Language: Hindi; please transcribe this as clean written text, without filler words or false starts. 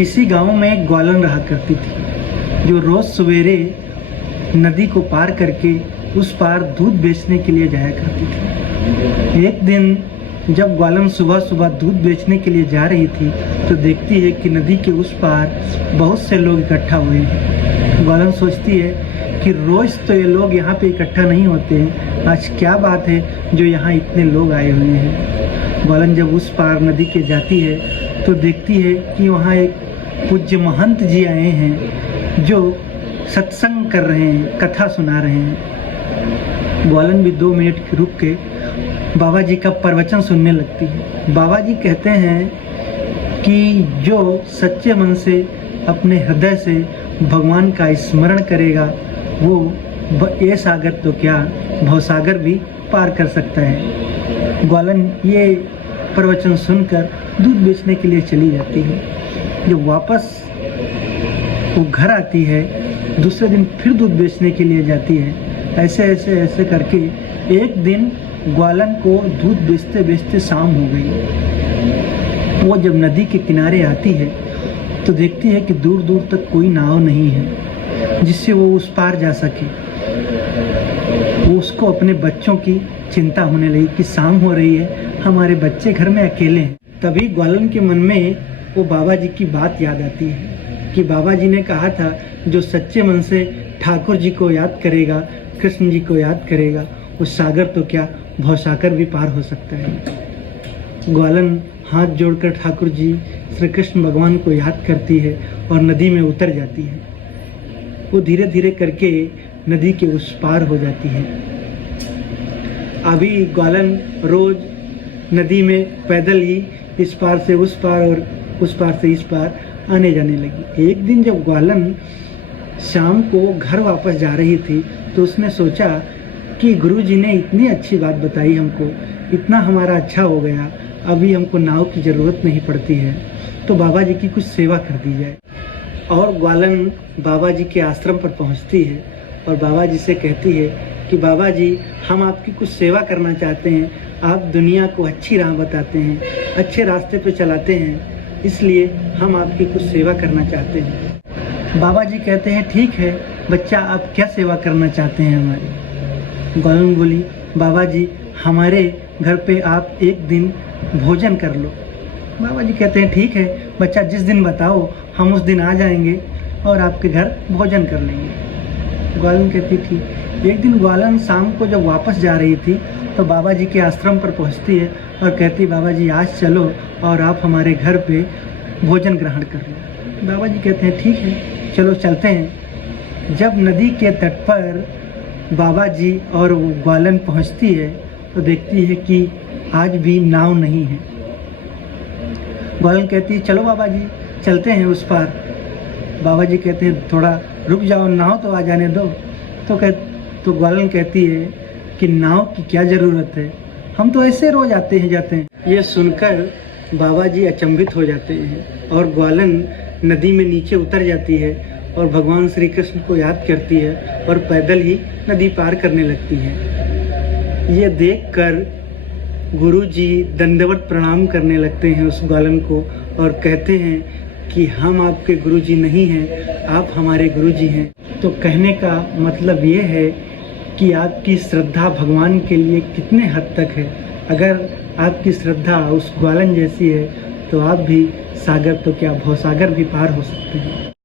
किसी गांव में एक ग्वालन रहा करती थी जो रोज सवेरे नदी को पार करके उस पार दूध बेचने के लिए जाया करती थी। एक दिन जब ग्वालन सुबह सुबह दूध बेचने के लिए जा रही थी तो देखती है कि नदी के उस पार बहुत से लोग इकट्ठा हुए हैं। ग्वालन सोचती है कि रोज तो ये लोग यहाँ पे इकट्ठा नहीं होते हैं, आज क्या बात है जो यहाँ इतने लोग आए हुए हैं। ग्वालन जब उस पार नदी के जाती है तो देखती है कि वहाँ एक पूज्य महंत जी आए हैं जो सत्संग कर रहे हैं, कथा सुना रहे हैं। ग्वालन भी 2 मिनट रुक के बाबा जी का प्रवचन सुनने लगती है। बाबा जी कहते हैं कि जो सच्चे मन से अपने हृदय से भगवान का स्मरण करेगा वो ये सागर तो क्या भवसागर भी पार कर सकता है। ग्वालन ये प्रवचन सुनकर दूध बेचने के लिए चली जाती है। जब वापस वो घर आती है दूसरे दिन फिर दूध बेचने के लिए जाती है। ऐसे करके एक दिन ग्वालन को दूध बेचते बेचते शाम हो गई। वो जब नदी के किनारे आती है तो देखती है कि दूर दूर तक कोई नाव नहीं है जिससे वो उस पार जा सके। वो उसको अपने बच्चों की चिंता होने लगी कि शाम हो रही है, हमारे बच्चे घर में अकेले हैं। तभी ग्वालन के मन में वो बाबा जी की बात याद आती है कि बाबा जी ने कहा था जो सच्चे मन से ठाकुर जी को याद करेगा, कृष्ण जी को याद करेगा, उस सागर तो क्या भवसागर भी पार हो सकता है। ग्वालन हाथ जोड़कर ठाकुर जी श्री कृष्ण भगवान को याद करती है और नदी में उतर जाती है। वो धीरे धीरे करके नदी के उस पार हो जाती है। अभी ग्वालन रोज नदी में पैदल ही इस पार से उस पार और उस पार से इस पार आने जाने लगी। एक दिन जब ग्वालन शाम को घर वापस जा रही थी तो उसने सोचा कि गुरुजी ने इतनी अच्छी बात बताई हमको, इतना हमारा अच्छा हो गया, अभी हमको नाव की ज़रूरत नहीं पड़ती है, तो बाबा जी की कुछ सेवा कर दी जाए। और ग्वालन बाबा जी के आश्रम पर पहुंचती है और बाबा जी से कहती है कि बाबा जी हम आपकी कुछ सेवा करना चाहते हैं, आप दुनिया को अच्छी राह बताते हैं, अच्छे रास्ते पे चलाते हैं, इसलिए हम आपकी कुछ सेवा करना चाहते हैं। बाबा जी कहते हैं ठीक है बच्चा, आप क्या सेवा करना चाहते हैं हमारी। ग्वालन बोली बाबा जी हमारे घर पे आप एक दिन भोजन कर लो। बाबा जी कहते हैं ठीक है बच्चा, जिस दिन बताओ हम उस दिन आ जाएंगे और आपके घर भोजन कर लेंगे। ग्वालन कहती ठीक। एक दिन ग्वालन शाम को जब वापस जा रही थी तो बाबा जी के आश्रम पर पहुंचती है और कहती बाबा जी आज चलो और आप हमारे घर पे भोजन ग्रहण कर लो। बाबा जी कहते हैं ठीक है चलो चलते हैं। जब नदी के तट पर बाबा जी और ग्वालन पहुंचती है तो देखती है कि आज भी नाव नहीं है। ग्वालन कहती है चलो बाबा जी चलते हैं उस पार। बाबा जी कहते हैं थोड़ा रुक जाओ, नाव तो आ जाने दो। तो ग्वालन कहती है कि नाव की क्या ज़रूरत है, हम तो ऐसे रोज आते हैं जाते हैं। ये सुनकर बाबा जी अचंभित हो जाते हैं और ग्वालन नदी में नीचे उतर जाती है और भगवान श्री कृष्ण को याद करती है और पैदल ही नदी पार करने लगती है। ये देखकर गुरुजी दंडवत प्रणाम करने लगते हैं उस ग्वालन को और कहते हैं कि हम आपके गुरुजी नहीं हैं, आप हमारे गुरुजी हैं। तो कहने का मतलब ये है कि आपकी श्रद्धा भगवान के लिए कितने हद तक है। अगर आपकी श्रद्धा उस ग्वालन जैसी है तो आप भी सागर तो क्या भवसागर भी पार हो सकते हैं।